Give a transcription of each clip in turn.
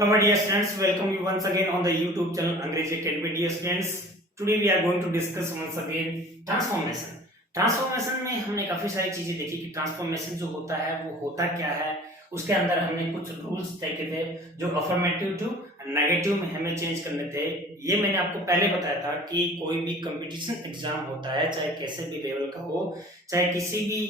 Hello, my dear students. Welcome you once again on the YouTube channel Angrezi Academy. Dear students, today we are going to discuss once again transformation. Transformation में हमने काफी सारी चीजें देखी कि transformation जो होता है वो होता क्या है। उसके अंदर हमने कुछ रूल्स देखे थे जो अफर्मेटिव टू नेगेटिव में हमें चेंज करने थे। ये मैंने आपको पहले बताया था कि कोई भी कंपटीशन एग्जाम होता है, चाहे कैसे भी लेवल का हो, चाहे किसी भी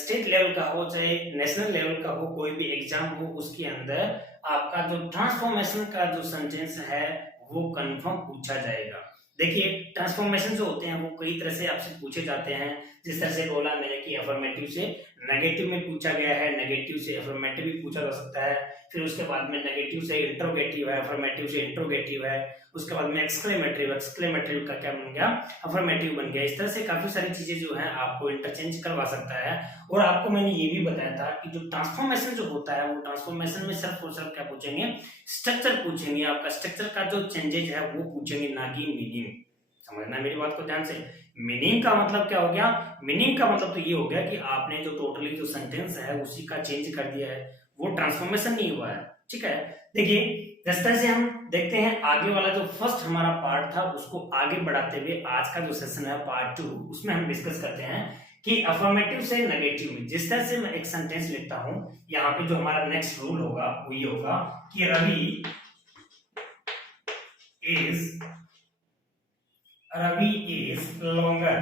स्टेट लेवल का हो, चाहे नेशनल लेवल का हो, कोई भी एग्जाम हो, उसके अंदर आपका जो ट्रांसफॉर्मेशन का जो सेंटेंस है वो कंफर्म पूछा जाएगा। देखिए, ट्रांसफॉर्मेशन जो होते हैं वो कई तरह से आपसे पूछे जाते हैं। जिस तरह से बोला मैंने कि अफर्मेटिव से नेगेटिव में पूछा गया है, नेगेटिव से अफर्मेटिव भी पूछा जा सकता है। फिर उसके बाद में नेगेटिव से इंट्रोगेटिव है, अफर्मेटिव से इंट्रोगेटिव है। उसके बाद में एक्सक्लेमेटरी, एक्सक्लेमेटरी का क्या बन गया, अफर्मेटिव बन गया। इस तरह से काफी सारी चीजें जो है आपको इंटरचेंज करवा सकता है। और आपको मैंने ये भी बताया था कि जो ट्रांसफॉर्मेशन जो होता है वो ट्रांसफॉर्मेशन में सिर्फ और सिर्फ क्या पूछेंगे, स्ट्रक्चर पूछेंगे। आपका स्ट्रक्चर का जो चेंजेज है वो पूछेंगे, ना कि मीनिंग। समझना मेरी बात को ध्यान से। मीनिंग का मतलब क्या हो गया, मीनिंग का मतलब तो ये हो गया कि आपने जो टोटली जो सेंटेंस है उसी का चेंज कर दिया है, वो ट्रांसफॉर्मेशन नहीं हुआ है। ठीक है, देखिए जिस तरह से हम देखते हैं आगे वाला जो फर्स्ट हमारा पार्ट था उसको आगे बढ़ाते हुए आज का जो सेशन है पार्ट 2, उसमें हम डिस्कस करते हैं कि अफर्मेटिव से नेगेटिव में जिस तरह से मैं एक सेंटेंस लिखता हूं, यहाँ पे जो हमारा नेक्स्ट रूल होगा वो ये होगा कि Ravi is longer.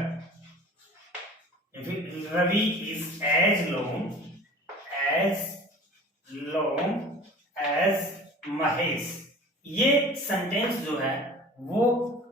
If Ravi is as long as Mahesh, ये सेंटेंस जो है वो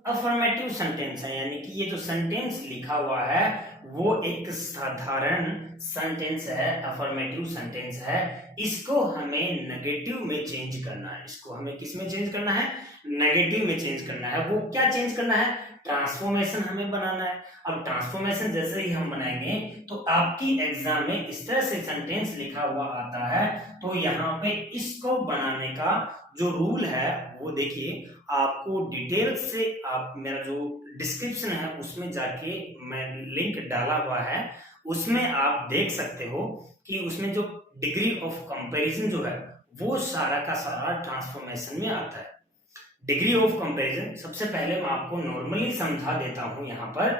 अफर्मेटिव सेंटेंस है। यानी कि ये जो सेंटेंस लिखा हुआ है वो एक साधारण सेंटेंस है, अफर्मेटिव सेंटेंस है। इसको हमें नेगेटिव में चेंज करना है। इसको हमें किस में चेंज करना है, नेगेटिव में चेंज करना है। वो क्या चेंज करना है, ट्रांसफॉर्मेशन हमें बनाना है। अब ट्रांसफॉर्मेशन जैसे ही हम बनाएंगे तो आपकी एग्जाम में इस तरह से सेंटेंस लिखा हुआ आता है, तो यहाँ पे इसको बनाने का जो रूल है वो देखिए, आपको डिटेल से आप मेरा जो डिस्क्रिप्शन है उसमें जाके मैं लिंक डाला हुआ है, उसमें आप देख सकते हो कि उसमें जो डिग्री ऑफ कंपैरिजन जो है वो सारा का सारा ट्रांसफॉर्मेशन में आता है। डिग्री ऑफ कंपैरिजन सबसे पहले मैं आपको नॉर्मली समझा देता हूं यहाँ पर।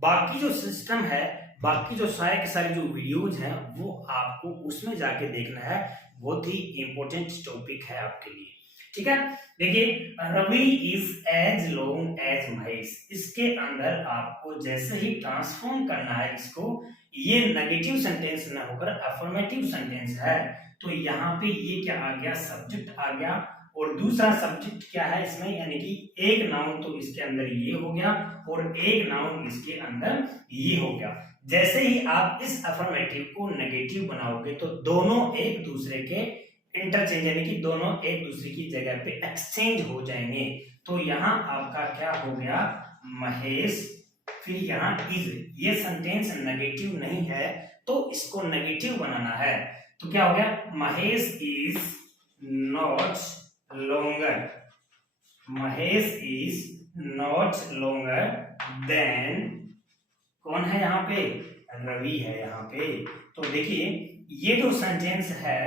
बाकी जो सिस्टम है, बाकी जो सारे के सारे जो वीडियोज हैं वो आपको उसमें जाके देखना है। बहुत ही इंपॉर्टेंट टॉपिक है आपके लिए। ठीक है, देखिए Ravi is as long as Mahesh, इसके अंदर आपको जैसे ही ट्रांसफॉर्म करना है इसको, ये नेगेटिव सेंटेंस ना होकर अफर्मेटिव सेंटेंस है, तो यहाँ पे ये क्या आ गया, सब्जेक्ट आ गया। और दूसरा सब्जेक्ट क्या है इसमें, यानी कि एक नाउन तो इसके अंदर ये हो गया और एक नाउन इसके अंदर ये हो गया। जैसे ही आप इस अफर्मेटिव को नेगेटिव बनाओगे तो दोनों एक दूसरे के इंटरचेंज, यानी कि दोनों एक दूसरे की जगह पे एक्सचेंज हो जाएंगे। तो यहाँ आपका क्या हो गया, महेश, फिर यहाँ इज। ये सेंटेंस नेगेटिव नहीं है तो इसको नेगेटिव बनाना है। तो क्या हो गया, Mahesh is not longer, Mahesh is not longer than, कौन है यहाँ पे, रवि है यहाँ पे। तो देखिए ये जो सेंटेंस है,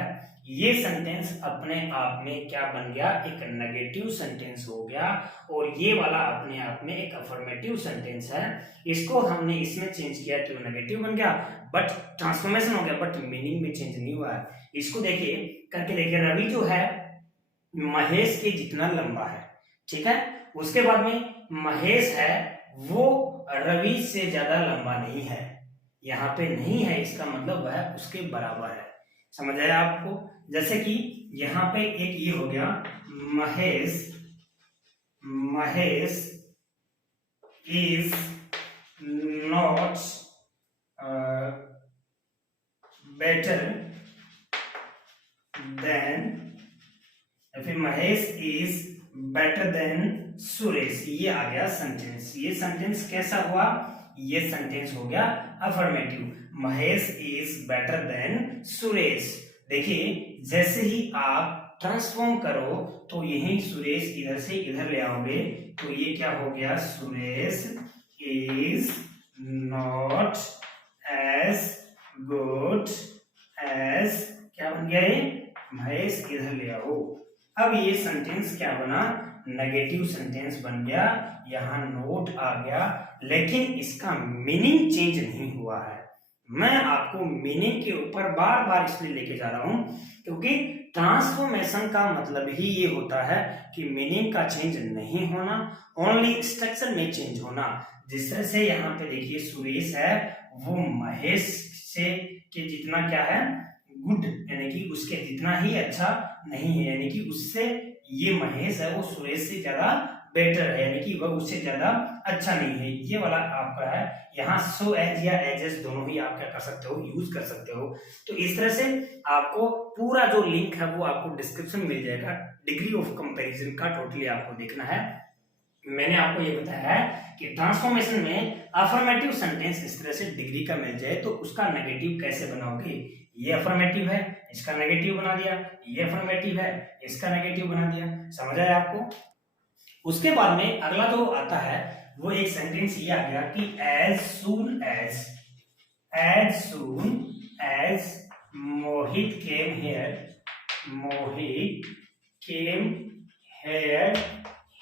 ये सेंटेंस अपने आप में क्या बन गया, एक नेगेटिव सेंटेंस हो गया, और ये वाला अपने आप में एक अफर्मेटिव सेंटेंस है। इसको हमने इसमें चेंज किया तो नेगेटिव बन गया, बट ट्रांसफॉर्मेशन हो गया, बट मीनिंग में चेंज नहीं हुआ है। इसको देखिए करके देखिए, रवि जो है महेश के जितना लंबा है, ठीक है। उसके बाद में महेश है वो रवि से ज्यादा लंबा नहीं है, यहाँ पे नहीं है, इसका मतलब वह उसके बराबर है। समझ आया आपको। जैसे कि यहाँ पे एक ये हो गया, Mahesh is not better than, फिर Mahesh is better than Suresh. ये आ गया सेंटेंस। ये सेंटेंस कैसा हुआ, ये सेंटेंस हो गया affirmative, Mahesh is better than Suresh. देखिए जैसे ही आप ट्रांसफॉर्म करो तो यही सुरेश इधर से इधर ले आओगे, तो ये क्या हो गया, Suresh is not as good as, क्या बन गया ये, महेश इधर ले आओ। अब अब ये सेंटेंस क्या बना, नेगेटिव सेंटेंस बन गया, यहाँ नोट आ गया, लेकिन इसका मीनिंग चेंज नहीं हुआ है। मैं आपको मीनिंग के ऊपर बार बार इसलिए लेके जा रहा हूं क्योंकि ट्रांसफॉर्मेशन का मतलब ही ये होता है कि मीनिंग का चेंज नहीं होना, ओनली स्ट्रक्चर में चेंज होना। जिस तरह से यहाँ पे देखिए सुरेश है वो महेश से के जितना क्या है, गुड, यानी कि उसके जितना ही अच्छा नहीं है, यानी कि उससे ये महेश है वो सुरेश से ज्यादा बेटर है, यानी कि वह उससे ज्यादा अच्छा नहीं है। ये वाला आपका है, यहाँ सो एज या एजेस दोनों ही आप क्या कर सकते हो, यूज कर सकते हो। तो इस तरह से आपको पूरा जो लिंक है वो आपको डिस्क्रिप्शन मिल जाएगा, डिग्री ऑफ कंपैरिजन का टोटली आपको देखना है। मैंने आपको ये बताया है कि ट्रांसफॉर्मेशन में अफर्मेटिव सेंटेंस इस तरह से डिग्री का मिल जाए तो उसका नेगेटिव कैसे बनाओगे, ये अफर्मेटिव है इसका नेगेटिव बना दिया, ये अफर्मेटिव है इसका नेगेटिव बना दिया, समझ आया आपको। उसके बाद में अगला जो आता है वो एक सेंटेंस ये आ गया कि as soon as Mohit came here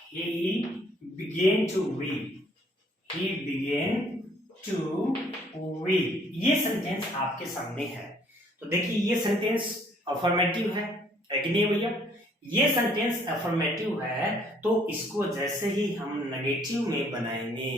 he began to weep। ये सेंटेंस आपके सामने है, तो देखिए ये सेंटेंस अफर्मेटिव है कि नहीं भैया। ये सेंटेंस अफर्मेटिव है तो इसको जैसे ही हम नेगेटिव में बनाएंगे,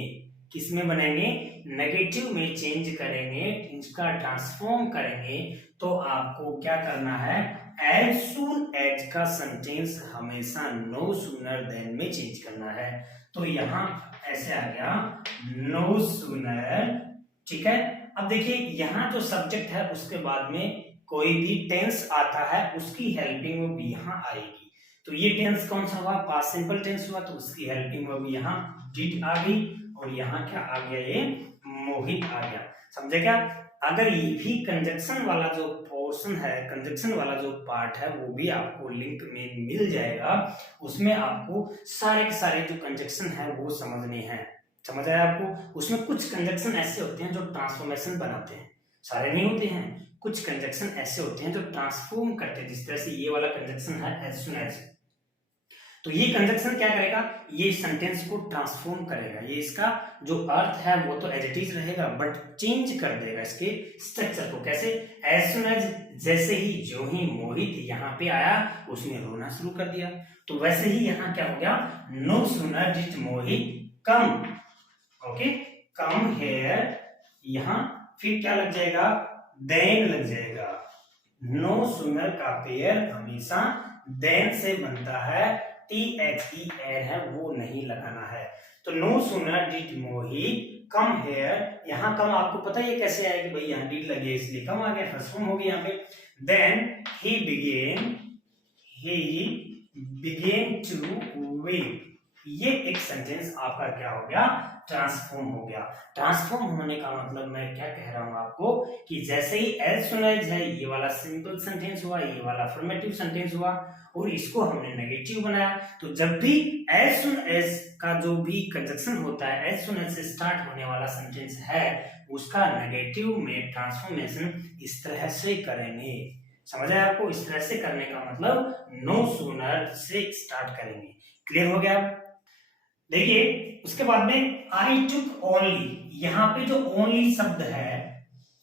किस में बनाएंगे, नेगेटिव में चेंज करेंगे, इसका ट्रांसफॉर्म करेंगे, तो आपको क्या करना है, एज सून एज का सेंटेंस हमेशा नो सूनर देन में चेंज करना है। तो यहां ऐसे आ गया नो सूनर, ठीक है। अब देखिए यहाँ जो सब्जेक्ट है उसके बाद में कोई भी टेंस आता है उसकी हेल्पिंग वर्ब यहाँ आएगी। तो ये टेंस कौन सा हुआ, पास्ट सिंपल टेंस हुआ, तो उसकी हेल्पिंग वर्ब यहाँ डिड आ गई, और यहाँ क्या आ गया, ये मोहित आ गया। समझे क्या। अगर ये भी कंजक्शन वाला जो पोर्शन है, कंजक्शन वाला जो पार्ट है वो भी आपको लिंक में मिल जाएगा, उसमें आपको सारे के सारे जो कंजक्शन है वो समझने हैं। समझ आया आपको। उसमें कुछ कंजक्शन ऐसे होते हैं जो ट्रांसफॉर्मेशन बनाते हैं, सारे नहीं होते हैं। कुछ कंजक्शन ऐसे होते हैं जो ट्रांसफॉर्म करते हैं, जिस तरह से ये वाला कंजक्शन है एज सून एज, तो ये कंजक्शन क्या करेगा, ये सेंटेंस को ट्रांसफॉर्म करेगा। ये इसका जो अर्थ है वो तो एज इट इज रहेगा बट चेंज कर देगा इसके स्ट्रक्चर को। कैसे, एज सून एज, जैसे ही जो ही मोहित यहाँ पे आया उसने रोना शुरू कर दिया, तो वैसे ही यहाँ क्या हो गया, no sooner did Mohit come, okay, come here, यहाँ फिर क्या लग जाएगा, देन लग जाएगा। नो सूनर का पेयर हमेशा देन से बनता है, THER है वो नहीं लगाना है। तो no sooner did Mohit come here, यहाँ कम आपको पता है ये कैसे आया कि भाई यहाँ डिड लगे इसलिए कम आ गया, फर्स्ट फॉर्म हो गया यहाँ पे। Then he began to weep, ये एक सेंटेंस आपका क्या हो गया, ट्रांसफॉर्म हो गया। ट्रांसफॉर्म होने का मतलब मैं क्या कह रहा हूं आपको कि जैसे ही एज सून एज है ये वाला सिंपल सेंटेंस हुआ, ये वाला अफर्मेटिव सेंटेंस हुआ, और इसको हमने नेगेटिव बनाया। तो जब भी एज सून एज का जो भी कंजक्शन होता है, एज सून एज से स्टार्ट होने वाला सेंटेंस है, उसका नेगेटिव में ट्रांसफॉर्मेशन इस तरह से करेंगे। समझ आया आपको। इस तरह से करने का मतलब नो सूनर से स्टार्ट करेंगे। क्लियर हो गया। देखिए उसके बाद में आई टुक ओनली, यहाँ पे जो ओनली शब्द है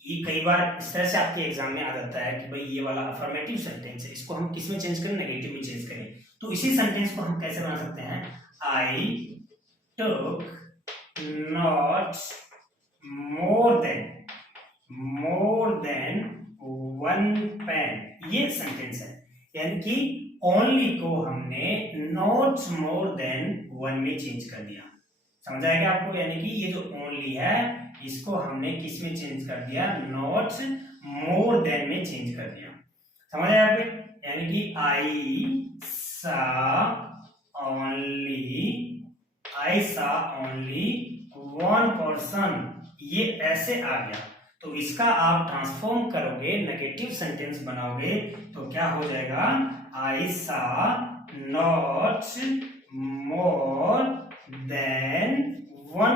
ये कई बार इस तरह से आपके एग्जाम में आ जाता है कि भाई ये वाला अफर्मेटिव सेंटेंस है, इसको हम किस में चेंज करें, नेगेटिव में चेंज करें। तो इसी सेंटेंस को हम कैसे बना सकते हैं, I took not more than one pen, ये सेंटेंस है, यानी कि ओनली को हमने नॉट मोर देन वन में चेंज कर दिया। समझ आएगा आपको, यानी कि ये जो ओनली है इसको हमने किस में चेंज कर दिया, नॉट मोर देन में चेंज कर दिया। समझ आया आप, यानी कि आई सा ओनली वन पर्सन, ये ऐसे आ गया। तो इसका आप ट्रांसफॉर्म करोगे, नेगेटिव सेंटेंस बनाओगे, तो क्या हो जाएगा, आई सा not more than one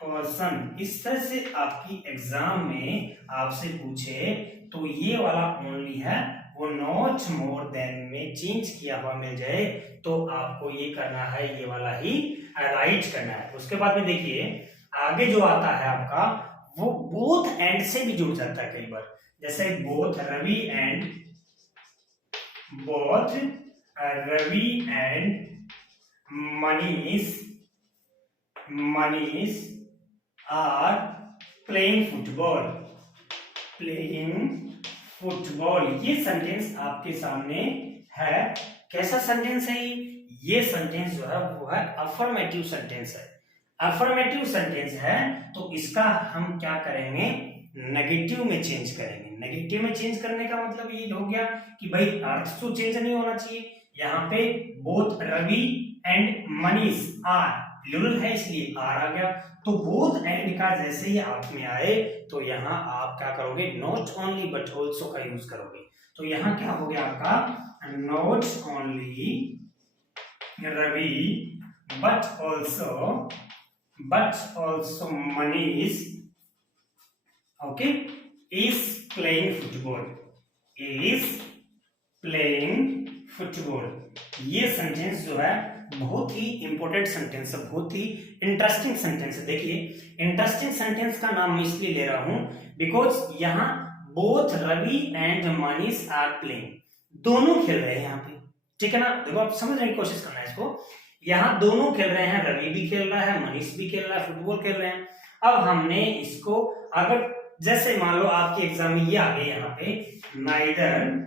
person. इस तरह से आपकी एग्जाम में आपसे पूछे तो ये वाला ओनली है वो नॉट मोर देन में चेंज किया हुआ मिल जाए तो आपको ये करना है, ये वाला ही राइट करना है। उसके बाद में देखिए आगे जो आता है आपका वो बोथ एंड से भी जुड़ जाता है कई बार, जैसे both Ravi and Manish are playing football. ये सेंटेंस आपके सामने है। कैसा सेंटेंस है ये सेंटेंस जो है वो है अफर्मेटिव सेंटेंस है। अफर्मेटिव सेंटेंस है तो इसका हम क्या करेंगे, नेगेटिव में चेंज करेंगे। नेगेटिव में चेंज करने का मतलब ये हो गया कि भाई अर्थ तो चेंज नहीं होना चाहिए। यहाँ पे both Ravi and Manish are plural है इसलिए आर आ गया, तो बोथ एंड का जैसे ही आप में आए तो यहाँ आप क्या करोगे, नॉट ओनली बट ऑल्सो का यूज करोगे। तो यहाँ क्या हो गया आपका, not only Ravi but also Manish okay is playing football. ये सेंटेंस जो है बहुत ही इंपॉर्टेंट सेंटेंस है, बहुत ही इंटरेस्टिंग सेंटेंस है। देखिए इंटरेस्टिंग सेंटेंस का नाम मैं इसलिए ले रहा हूं बिकॉज यहाँ both Ravi and Manish are playing, दोनों खेल रहे हैं यहाँ पे, ठीक है ना। देखो आप समझने की कोशिश करना है इसको, यहाँ दोनों खेल रहे हैं, रवि भी खेल रहा है, मनीष भी खेल रहा है, फुटबॉल खेल रहे हैं। अब हमने इसको अगर जैसे मान लो आपके एग्जाम में ये आ गए यहाँ पे नाइदर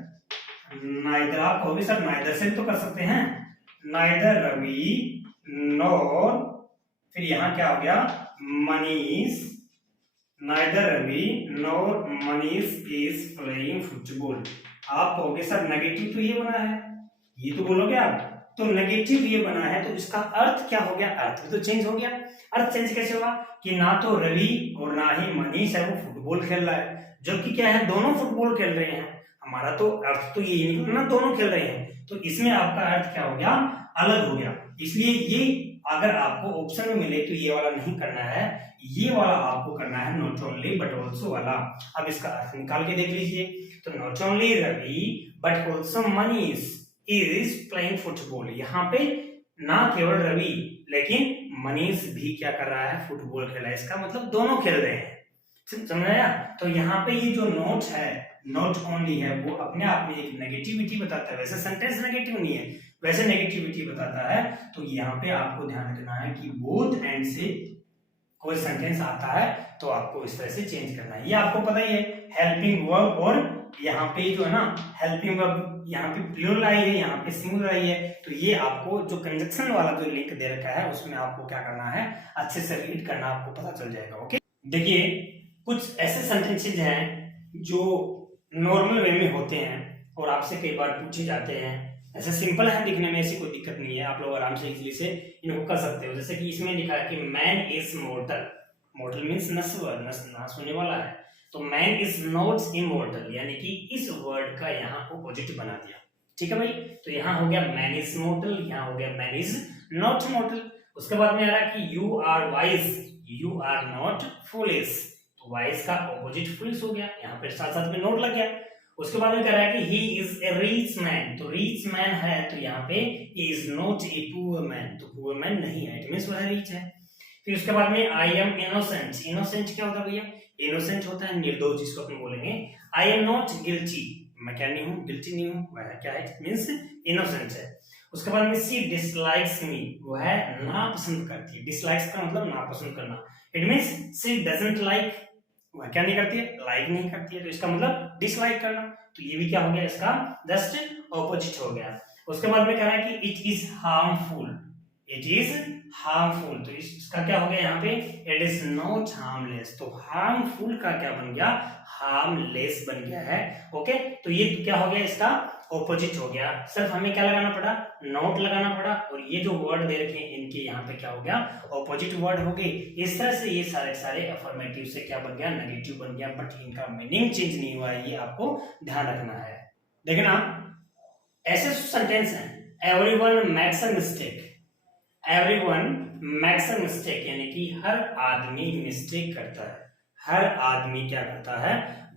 आप कहोगे सर नाइदर से भी तो कर सकते हैं, नाइदर रवि नॉर फिर यहाँ क्या हो गया Manish, neither Ravi nor Manish is playing football. आप कहोगे सर नेगेटिव तो ये बना है, ये तो बोलोगे आप, तो नेगेटिव ये बना है तो इसका अर्थ क्या हो गया, अर्थ तो चेंज हो गया। अर्थ चेंज कैसे हुआ कि ना तो रवि और ना ही मनीष है वो फुटबॉल खेल रहा है, जबकि क्या है दोनों फुटबॉल खेल रहे हैं। हमारा तो अर्थ तो ये निकला ना, दोनों खेल रहे हैं, तो इसमें आपका अर्थ क्या हो गया, अलग हो गया। इसलिए ये अगर आपको ऑप्शन में मिले तो ये वाला नहीं करना है, ये वाला आपको करना है नॉट ओनली बट ऑल्सो वाला। अब इसका अर्थ निकाल के देख लीजिए, तो not only Ravi but also Manish is playing football. यहाँ पे ना केवल रवि लेकिन मनीष भी क्या कर रहा है, फुटबॉल खेल रहा है। इसका मतलब दोनों खेल रहे हैं, समझ आया। तो यहाँ पे ये जो नोट है, नॉट ओनली है, वो अपने आप में एक नेगेटिविटी बताता है। वैसे सेंटेंस नेगेटिव नहीं है, वैसे नेगेटिविटी बताता है। तो यहाँ पे आपको ध्यान रखना है कि बोथ एंड से कोई सेंटेंस आता है तो आपको इस तरह से चेंज करना है। ये आपको पता ही है हेल्पिंग वर्ब, और यहाँ पे जो है ना हेल्पिंग वर्ब यहाँ पे प्लूरल आई है, यहाँ पे सिंगुलर आई है। तो ये आपको जो कंजक्शन वाला जो लिंक दे रखा है उसमें आपको क्या करना है, अच्छे से रीड करना, आपको पता चल जाएगा। ओके देखिए कुछ ऐसे सेंटेंसेज हैं जो नॉर्मल वे में होते हैं और आपसे कई बार पूछे जाते हैं। ऐसे सिंपल है दिखने में, ऐसी कोई दिक्कत नहीं है, आप लोग आराम से इजीली से इनको कर सकते हो। जैसे कि इसमें लिखा है कि मैन इज मॉर्टल, मॉर्टल मींस नश्वर, नाश होने वाला है। तो मैन इज नॉट इमॉर्टल, यानी कि इस वर्ड का यहाँ ऑपोजिट बना दिया, ठीक है भाई। तो यहाँ हो गया मैन इज मॉर्टल, यहाँ हो गया मैन इज नॉट मॉर्टल। उसके बाद में आ रहा है कि you are wise, you are not foolish, तो वाइज का ऑपोजिट फूलिश हो गया, यहाँ पे साथ साथ में नोट लग गया। उसके बाद में कह रहा है कि he is a rich man, तो रिच मैन है तो यहाँ पे he is not a poor man, तो पुअर मैन नहीं है, इट मींस वह रिच है। फिर उसके बाद में आई एम इनोसेंट, इनोसेंट क्या होता है भैया, इनोसेंट होता है निर्दोष, जिसको अपन बोलेंगे। आई एम नॉट गिल्टी, मैं क्या नहीं हूँ, गिल्टी नहीं हूँ, वह क्या है, मींस इनोसेंट है। उसके बाद में सी डिसलाइक्स मी, वो है नापसंद करती है, डिसलाइक्स का मतलब नापसंद करना, it means she doesn't like, वह क्या नहीं करती है, लाइक नहीं करती है, तो इसका मतलब डिसलाइक करना। तो ये भी क्या हो गया, इसका जस्ट ऑपोजिट हो गया। उसके बाद में कह रहा है कि it is harmful, it is harmful, तो इसका क्या हो गया यहाँ पे, इट इज नॉट हार्मलेस, तो हार्मफुल का क्या बन गया, हार्मलेस बन गया है। ओके तो ये क्या हो गया, इसका ऑपोजिट हो गया। सिर्फ हमें क्या लगाना पड़ा, नॉट लगाना पड़ा, और ये जो वर्ड दे रखे हैं इनके यहाँ पे क्या हो गया, ऑपोजिट वर्ड हो गए। इस तरह से ये सारे अफर्मेटिव से क्या बन गया, नेगेटिव बन गया, बट इनका मीनिंग चेंज नहीं हुआ है, ये आपको ध्यान रखना है। देखना ऐसे सेंटेंस हैं, everyone makes a mistake, everyone makes a mistake, यानी कि हर आदमी मिस्टेक करता है, हर आदमी क्या करता है,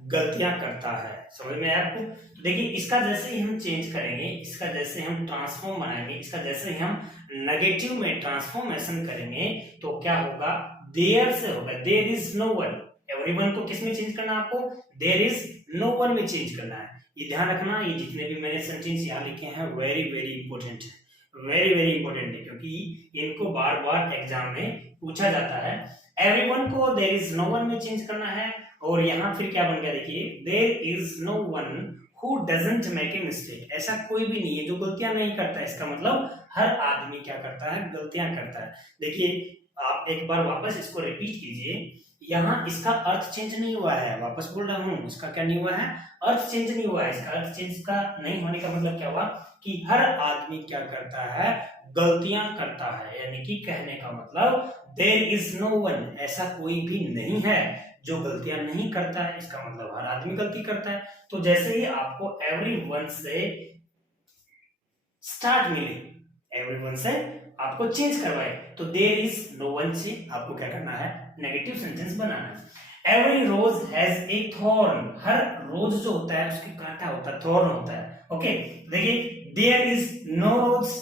गलतियां करता है। समझ में आया आपको? तो देखिए इसका जैसे ही हम चेंज करेंगे, इसका जैसे हम ट्रांसफॉर्म बनाएंगे, इसका जैसे ही हम नेगेटिव में ट्रांसफॉर्मेशन करेंगे तो क्या होगा, देयर से होगा, there is no one. Everyone को किस में चेंज करना है आपको, देयर इज नो वन में चेंज करना है। ये ध्यान रखना, ये जितने भी मैंने सेंटेंस यहाँ लिखे हैं वेरी वेरी इंपॉर्टेंट है, वेरी वेरी इंपॉर्टेंट है, क्योंकि इनको बार बार एग्जाम में पूछा जाता है। एवरीवन को देयर इज नो वन में चेंज करना है, और यहाँ फिर क्या बन गया देखिए, there is no one who doesn't make a mistake. ऐसा कोई भी नहीं है जो गलतियां नहीं करता है। इसका मतलब हर आदमी क्या करता है, गलतियां करता है। देखिए आप एक बार वापस इसको रिपीट कीजिए, यहाँ इसका अर्थ चेंज नहीं हुआ है, वापस बोल रहा हूँ, इसका क्या नहीं हुआ है, अर्थ चेंज नहीं हुआ है। इसका अर्थ चेंज का नहीं होने का मतलब क्या हुआ कि हर आदमी क्या करता है, गलतियां करता है। यानी कि कहने का मतलब देयर इज नो वन, ऐसा कोई भी नहीं है जो गलतियां नहीं करता है। इसका मतलब हर आदमी गलती करता है। तो जैसे ही आपको एवरीवन से स्टार्ट मिले, एवरीवन से आपको चेंज करवाए, तो देयर इज नो वन से आपको क्या करना है, नेगेटिव सेंटेंस बनाना है। Every rose has a thorn, हर रोज जो होता है उसकी कांटा होता है, थॉर्न होता है। ओके देखिए देयर इज नो रोज,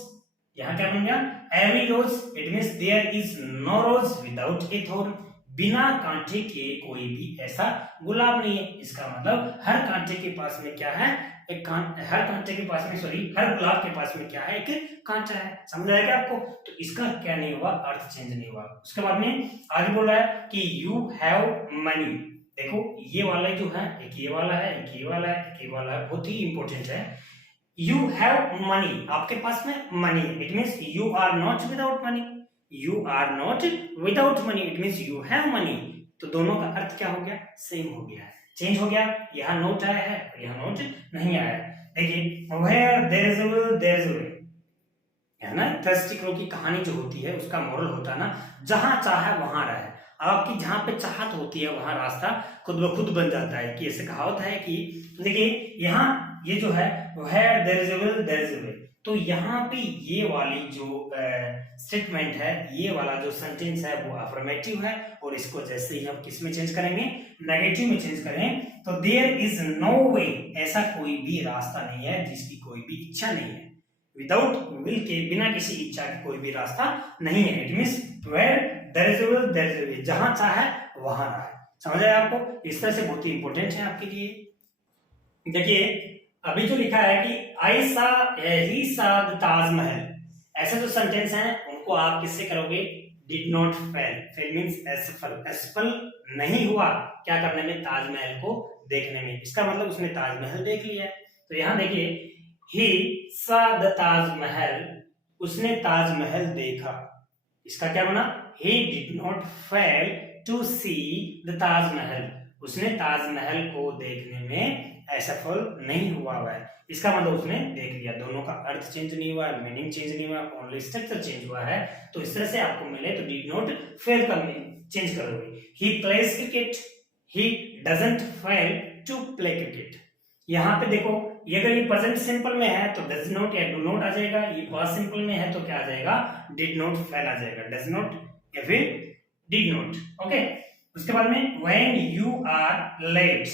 यहां क्या बन गया, every rose, it means there is no rose without a thorn, बिना कांटे के कोई भी ऐसा गुलाब नहीं है। इसका मतलब हर कांटे के पास में क्या है, हर कांटे के पास में, सॉरी, हर गुलाब के पास में क्या है, एक कांटा है। समझ आएगा आपको? तो इसका क्या नहीं हुआ, अर्थ चेंज नहीं हुआ। उसके बाद में आगे बोल रहा है कि यू हैव मनी। देखो ये वाला जो है, एक ये वाला है, एक ये वाला है, एक ये वाला है, बहुत ही इंपॉर्टेंट है। यू हैव मनी, आपके पास में money, it means you are not without money, you are not without money, it means you have money. तो दोनों का अर्थ क्या हो गया, सेम हो गया है, चेंज हो गया। यहाँ नोट आया है और यहाँ नोट नहीं आया है। देखिए where there is a will there is a way, है ना, थर्स्टी क्रॉ की कहानी जो होती है उसका मोरल होता है ना, जहां चाहे वहां रहे। आपकी जहां पे चाहत होती है वहां रास्ता खुद ब खुद बन जाता है। कि ऐसे कहावत है कि देखिए यहाँ ये जो है where there is a will there is a way, तो यहाँ पे ये वाली जो स्टेटमेंट है, ये वाला जो सेंटेंस है वो अफर्मेटिव है, और इसको जैसे ही हम किस में चेंज करेंगे, नेगेटिव में चेंज करें, तो देयर इज नो वे, ऐसा कोई भी रास्ता नहीं है जिसकी कोई भी इच्छा नहीं है। विदाउट विल के, बिना किसी इच्छा के कोई भी रास्ता नहीं है। It means where there is a will there is a way, जहां चाहे वहां रहे। समझ आया आपको? इस तरह से बहुत ही इंपॉर्टेंट है आपके लिए। देखिए अभी जो लिखा है कि आई सा ही सा द ताजमहल, ऐसे जो सेंटेंस हैं उनको आप किससे करोगे, did not fail, fail means असफल, असफल नहीं हुआ क्या करने में, ताजमहल को देखने में। इसका मतलब उसने ताजमहल देख लिया है। तो यहां देखिए ही सा द ताजमहल, उसने ताजमहल देखा। इसका क्या बना, ही did not fail to see the Taj Mahal, उसने ताजमहल को देखने में असफल नहीं हुआ है। इसका मतलब उसने देख लिया। दोनों का अर्थ चेंज नहीं हुआ है, मीनिंग चेंज नहीं हुआ, ओनली स्ट्रक्चर चेंज हुआ है। तो इस तरह से आपको मिले तो डिड नॉट फेल का चेंज करोगे। He plays cricket, he doesn't fail to play cricket. यहाँ पे देखो ये अगर ये प्रेजेंट सिंपल में है तो डज नॉट या डू नॉट आ जाएगा, ये पास्ट सिंपल में है तो क्या आ जाएगा, डिड नॉट फेल आ जाएगा, डज नॉट या फिर डिड नॉट। ओके उसके बाद में व्हेन यू आर लेट,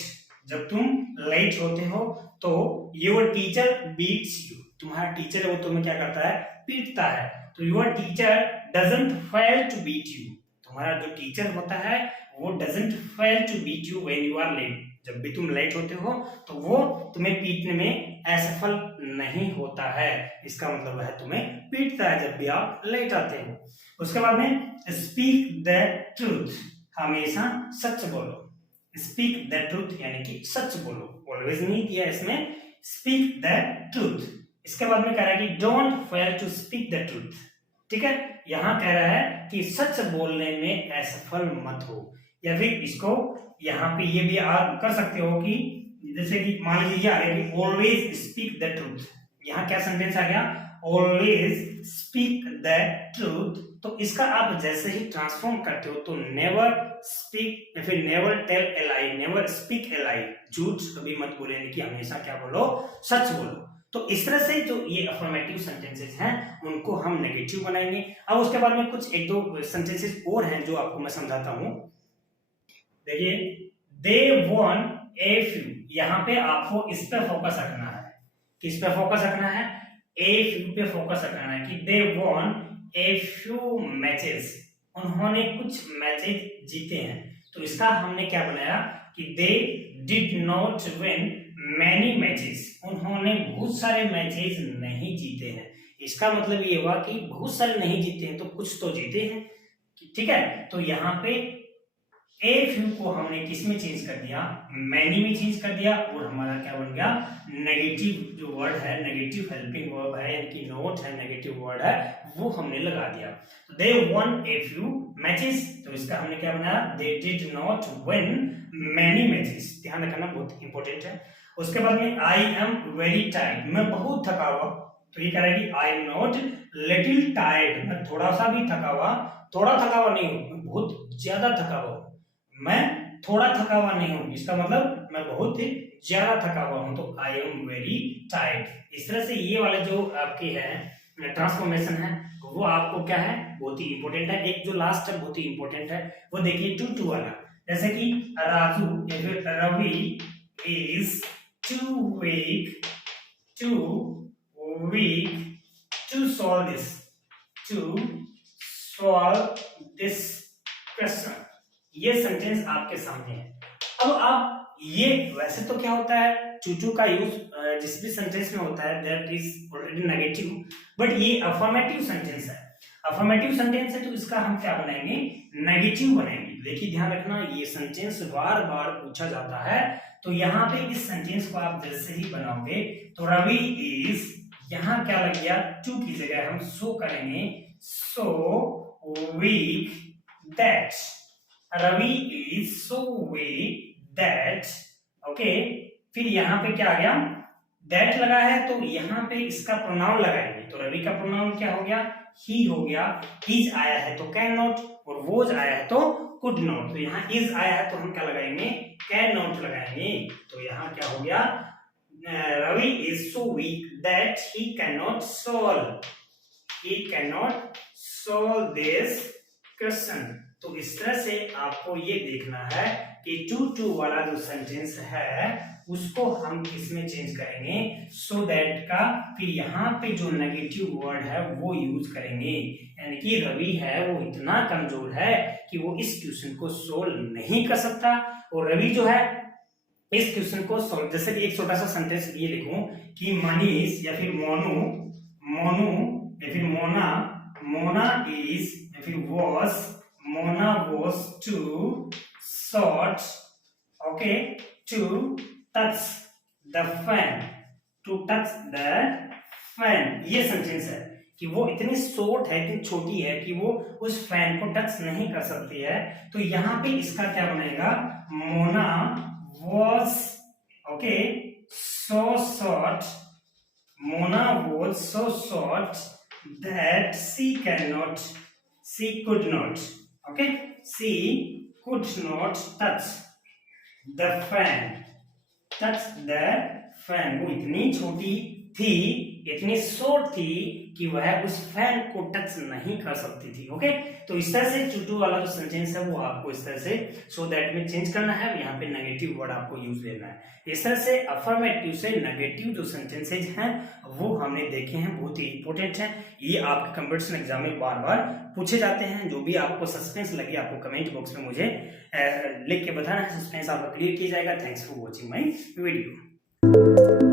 जब तुम लेट होते हो तो योर टीचर बीट्स यू, तुम्हारा टीचर है वो तुम्हें क्या करता है, पीटता है। तो your teacher doesn't fail to beat you, तुम्हारा जो टीचर होता है वो doesn't fail to beat you when you are late, जब भी तुम लेट होते हो तो वो तुम्हें पीटने में असफल नहीं होता है। इसका मतलब है तुम्हें पीटता है जब भी आप लेट आते हो। उसके बाद में स्पीक द ट्रूथ, हमेशा सच बोलो। स्पीक द ट्रूथ यानी कि सच बोलो, ऑलवेज नहीं दिया इसमें, स्पीक द ट्रूथ। इसके बाद में कह रहा है कि don't fail to speak the truth. ठीक है, यहां कह रहा है कि सच बोलने में असफल मत हो। या फिर इसको यहाँ पे ये भी आप कर सकते हो कि जैसे कि मान लीजिए आ गया कि ऑलवेज स्पीक द ट्रूथ, यहाँ क्या सेंटेंस आ गया, ऑलवेज स्पीक द ट्रूथ। तो इसका आप जैसे ही ट्रांसफॉर्म करते हो तो नेवर स्पीक या फिर never tell a lie, never speak a lie, झूठ कभी मत बोले, यानी कि हमेशा क्या बोलो, सच बोलो। तो इस तरह से जो ये अफर्मेटिव सेंटेंसेस हैं उनको हम नेगेटिव बनाएंगे। अब उसके बाद में कुछ एक दो सेंटेंसेस और हैं जो आपको मैं समझाता हूं। देखिए दे वॉन ए फ्यू, यहाँ पे आपको इस पे फोकस रखना है। किस पे फोकस रखना है? ए फ्यू पे फोकस रखना है कि they won a few matches, उन्होंने कुछ मैचेस जीते हैं। तो इसका हमने क्या बनाया कि they did not win many matches, उन्होंने बहुत सारे मैचेस नहीं जीते हैं। इसका मतलब ये हुआ कि बहुत सारे नहीं जीते हैं तो कुछ तो जीते हैं, ठीक है। तो यहाँ पे ए फ्यू को हमने किस में चेंज कर दिया? मैनी में चेंज कर दिया, और हमारा क्या बन गया? नेगेटिव जो वर्ड है, नेगेटिव हेल्पिंग वर्ब है, यानी नोट है, नेगेटिव वर्ड है, वो हमने लगा दिया। तो दे वन ए फ्यू मैचेस, तो इसका हमने क्या बनाया? They did not win many matches. ध्यान रखना, बहुत इंपॉर्टेंट है। उसके बाद में आई एम वेरी टायर्ड, मैं बहुत थका हुआ, तो ये कह रहा है कि I am not little tired, मैं थोड़ा सा भी थका हुआ, थोड़ा थका हुआ नहीं हूं, मैं बहुत ज्यादा थका हुआ, मैं थोड़ा थका हुआ नहीं हूं, इसका मतलब मैं बहुत ही ज्यादा थका हुआ हूं, तो आई एम वेरी टायर्ड। इस तरह से ये वाले जो आपके हैं ट्रांसफॉर्मेशन है वो आपको क्या है? बहुत ही इंपॉर्टेंट है। एक जो लास्ट है बहुत ही इंपॉर्टेंट है, वो देखिए टू टू वाला, जैसे कि राजू या फिर Ravi is too weak to solve this question. ये सेंटेंस आपके सामने है। अब आप ये, वैसे तो क्या होता है टू का यूज जिस भी सेंटेंस में होता है that is already negative, but ये अफर्मेटिव सेंटेंस है। अफर्मेटिव सेंटेंस है तो इसका हम क्या बनाएंगे? नेगेटिव बनाएंगे। देखिए ध्यान रखना, ये सेंटेंस बार बार पूछा जाता है, तो यहाँ पे इस सेंटेंस को आप जैसे ही बनाओगे तो रवि इज, यहाँ क्या लग गया? टू की जगह हम सो करेंगे, so weak that, Ravi is so weak that, okay. फिर यहाँ पे क्या आ गया? दैट लगा है, तो यहाँ पे इसका प्रोनाउन लगाएंगे, तो रवि का प्रोनाउन क्या हो गया? ही हो गया। इज आया है तो कैन नॉट, और वोज आया है तो कुड नॉट, तो यहाँ इज आया है तो हम क्या लगाएंगे? कैन नॉट लगाएंगे। तो यहाँ क्या हो गया? Ravi is so weak that he can not solve this question. तो इस तरह से आपको ये देखना है कि टू वाला जो सेंटेंस है उसको हम किसमें चेंज करेंगे? सो दैट का फिर यहाँ पे जो नेगेटिव वर्ड है वो यूज करेंगे, यानी कि रवि है वो इतना कमजोर है कि वो इस क्वेश्चन को सोल्व नहीं कर सकता, और रवि जो है इस क्वेश्चन को सोल्व, जैसे कि एक छोटा सा सेंटेंस ये लिखूं कि मनीष या फिर मोनू या फिर मोना इज या फिर Mona was too short, okay, to touch the fan, ये सेंटेंस है कि वो इतनी शॉर्ट है, इतनी छोटी है कि वो उस फैन को टच नहीं कर सकती है। तो यहाँ पे इसका क्या बनेगा? Mona was, okay, so short, Mona was so short that she could not, okay, she could not touch the fan, वो इतनी छोटी थी, इतनी शॉर्ट थी कि वह उस फैन को टच नहीं कर सकती थी, ओके। तो इस तरह से टू वाला जो सेंटेंस है वो आपको इस तरह से सो दैट में चेंज करना है, यहाँ पे नेगेटिव वर्ड आपको यूज लेना है। इस तरह से अफर्मेटिव से नेगेटिव जो सेंटेंसेज हैं वो हमने देखे हैं, बहुत ही इंपॉर्टेंट है। ये आपके कंपटीशन एग्जाम में बार बार पूछे जाते हैं। जो भी आपको सस्पेंस लगे आपको कमेंट बॉक्स में मुझे लिख के बताना है, सस्पेंस आपका क्लियर किया जाएगा। Thanks for watching my video.